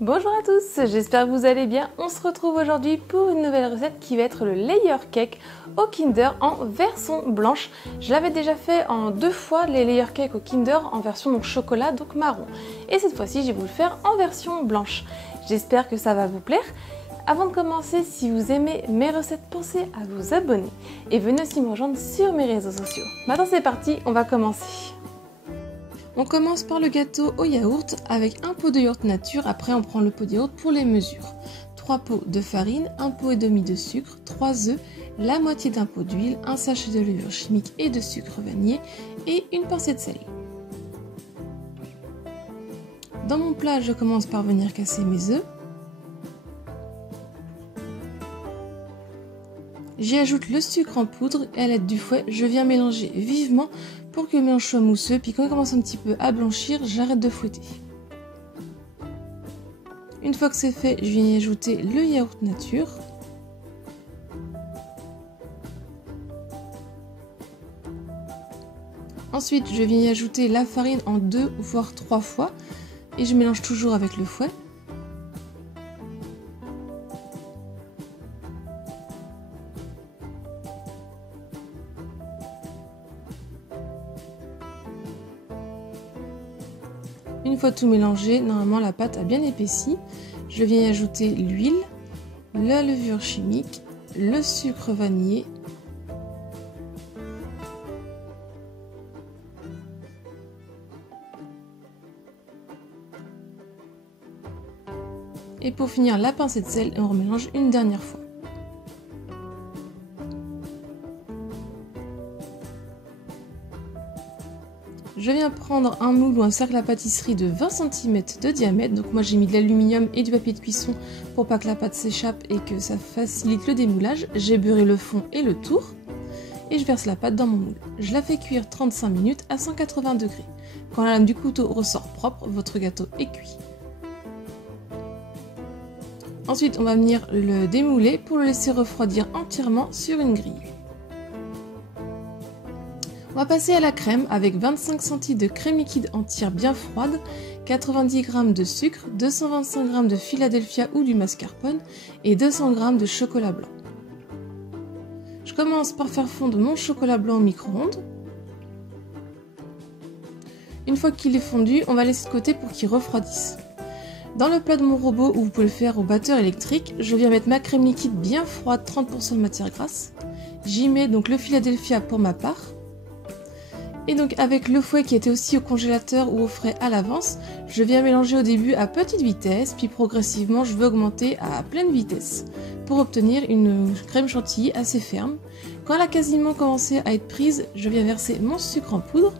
Bonjour à tous, j'espère que vous allez bien. On se retrouve aujourd'hui pour une nouvelle recette qui va être le layer cake au Kinder en version blanche. Je l'avais déjà fait en 2 fois les layer cake au Kinder en version donc chocolat, donc marron. Et cette fois-ci, je vais vous le faire en version blanche. J'espère que ça va vous plaire. Avant de commencer, si vous aimez mes recettes, pensez à vous abonner et venez aussi me rejoindre sur mes réseaux sociaux. Maintenant c'est parti, on va commencer. On commence par le gâteau au yaourt avec un pot de yaourt nature, après on prend le pot de yaourt pour les mesures. 3 pots de farine, 1 pot et demi de sucre, 3 œufs, la moitié d'un pot d'huile, un sachet de levure chimique et de sucre vanillé et une pincée de sel. Dans mon plat, je commence par venir casser mes œufs. J'y ajoute le sucre en poudre et à l'aide du fouet, je viens mélanger vivement pour que le mélange soit mousseux. Puis quand il commence un petit peu à blanchir, j'arrête de fouetter. Une fois que c'est fait, je viens y ajouter le yaourt nature. Ensuite, je viens y ajouter la farine en 2 voire 3 fois et je mélange toujours avec le fouet. Une fois tout mélangé, normalement la pâte a bien épaissi. Je viens y ajouter l'huile, la levure chimique, le sucre vanillé, et pour finir la pincée de sel et on remélange une dernière fois. Je viens prendre un moule ou un cercle à pâtisserie de 20 cm de diamètre. Donc moi j'ai mis de l'aluminium et du papier de cuisson pour pas que la pâte s'échappe et que ça facilite le démoulage. J'ai beurré le fond et le tour et je verse la pâte dans mon moule. Je la fais cuire 35 minutes à 180 degrés. Quand la lame du couteau ressort propre, votre gâteau est cuit. Ensuite on va venir le démouler pour le laisser refroidir entièrement sur une grille. On va passer à la crème avec 25 cl de crème liquide entière bien froide, 90 g de sucre, 225 g de Philadelphia ou du mascarpone et 200 g de chocolat blanc. Je commence par faire fondre mon chocolat blanc au micro-ondes. Une fois qu'il est fondu, on va laisser de côté pour qu'il refroidisse. Dans le plat de mon robot, ou vous pouvez le faire au batteur électrique, je viens mettre ma crème liquide bien froide, 30% de matière grasse. J'y mets donc le Philadelphia pour ma part. Et donc avec le fouet qui était aussi au congélateur ou au frais à l'avance, je viens mélanger au début à petite vitesse, puis progressivement je vais augmenter à pleine vitesse pour obtenir une crème chantilly assez ferme. Quand elle a quasiment commencé à être prise, je viens verser mon sucre en poudre.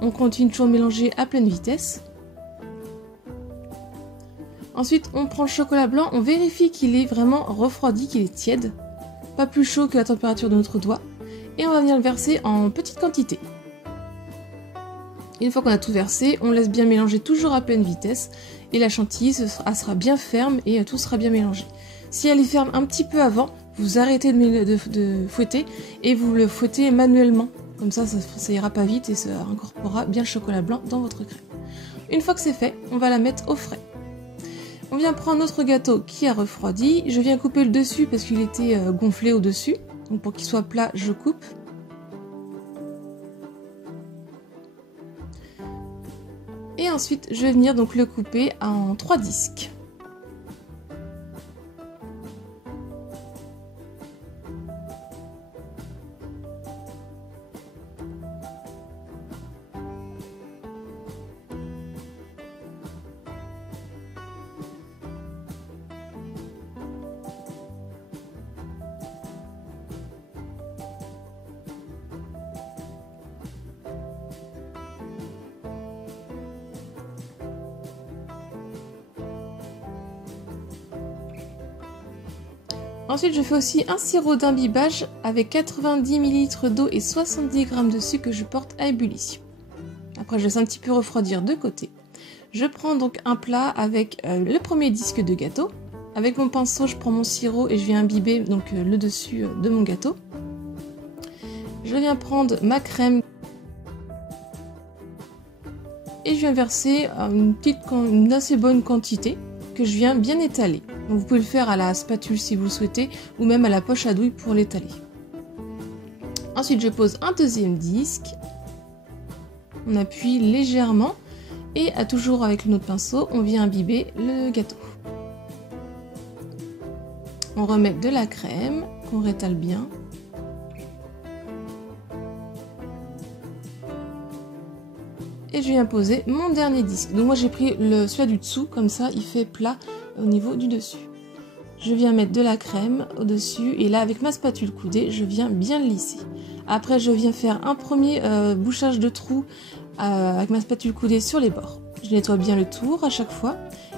On continue toujours de mélanger à pleine vitesse. Ensuite on prend le chocolat blanc, on vérifie qu'il est vraiment refroidi, qu'il est tiède, pas plus chaud que la température de notre doigt, et on va venir le verser en petite quantité. Une fois qu'on a tout versé, on laisse bien mélanger toujours à pleine vitesse et la chantilly sera bien ferme et tout sera bien mélangé. Si elle est ferme un petit peu avant, vous arrêtez de fouetter et vous le fouettez manuellement. Comme ça ira pas vite et ça incorporera bien le chocolat blanc dans votre crème. Une fois que c'est fait, on va la mettre au frais. On vient prendre notre gâteau qui a refroidi. Je viens couper le dessus parce qu'il était gonflé au dessus. Donc pour qu'il soit plat, je coupe. Et ensuite, je vais venir donc le couper en 3 disques. Ensuite, je fais aussi un sirop d'imbibage avec 90 ml d'eau et 70 g de sucre que je porte à ébullition. Après, je laisse un petit peu refroidir de côté. Je prends donc un plat avec le premier disque de gâteau. Avec mon pinceau, je prends mon sirop et je viens imbiber donc, le dessus de mon gâteau. Je viens prendre ma crème et je viens verser une assez bonne quantité que je viens bien étaler. Donc vous pouvez le faire à la spatule si vous le souhaitez ou même à la poche à douille pour l'étaler. Ensuite je pose un deuxième disque, on appuie légèrement et toujours avec notre pinceau on vient imbiber le gâteau. On remet de la crème qu'on rétale bien. Et je viens poser mon dernier disque. Donc moi j'ai pris celui du dessous, comme ça il fait plat au niveau du dessus. Je viens mettre de la crème au dessus et là avec ma spatule coudée je viens bien le lisser. Après je viens faire un premier bouchage de trou avec ma spatule coudée sur les bords. Je nettoie bien le tour à chaque fois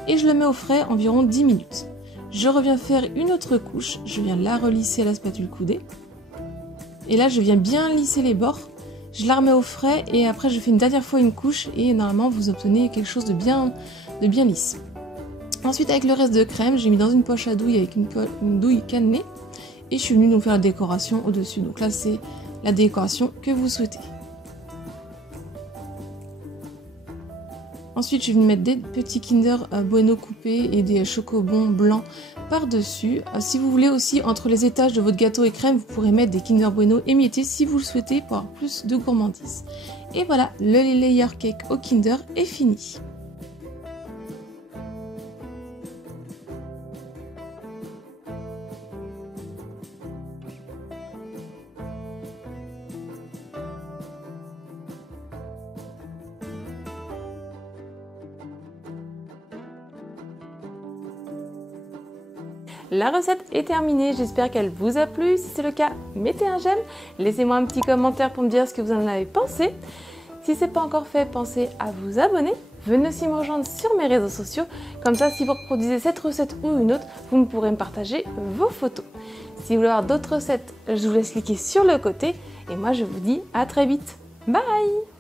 et je le mets au frais environ 10 minutes. Je reviens faire une autre couche, je viens la relisser à la spatule coudée. Et là je viens bien lisser les bords. Je la remets au frais et après je fais une dernière fois une couche et normalement vous obtenez quelque chose de bien lisse. Ensuite avec le reste de crème, j'ai mis dans une poche à douille avec une douille cannelée et je suis venue nous faire la décoration au dessus. Donc là c'est la décoration que vous souhaitez. Ensuite je vais mettre des petits Kinder Bueno coupés et des chocobons blancs par-dessus. Si vous voulez aussi entre les étages de votre gâteau et crème, vous pourrez mettre des Kinder Bueno émiettés si vous le souhaitez pour avoir plus de gourmandise. Et voilà, le layer cake au Kinder est fini. La recette est terminée, j'espère qu'elle vous a plu. Si c'est le cas, mettez un j'aime, laissez-moi un petit commentaire pour me dire ce que vous en avez pensé. Si ce n'est pas encore fait, pensez à vous abonner. Venez aussi me rejoindre sur mes réseaux sociaux, comme ça si vous reproduisez cette recette ou une autre, vous pourrez me partager vos photos. Si vous voulez avoir d'autres recettes, je vous laisse cliquer sur le côté et moi je vous dis à très vite. Bye!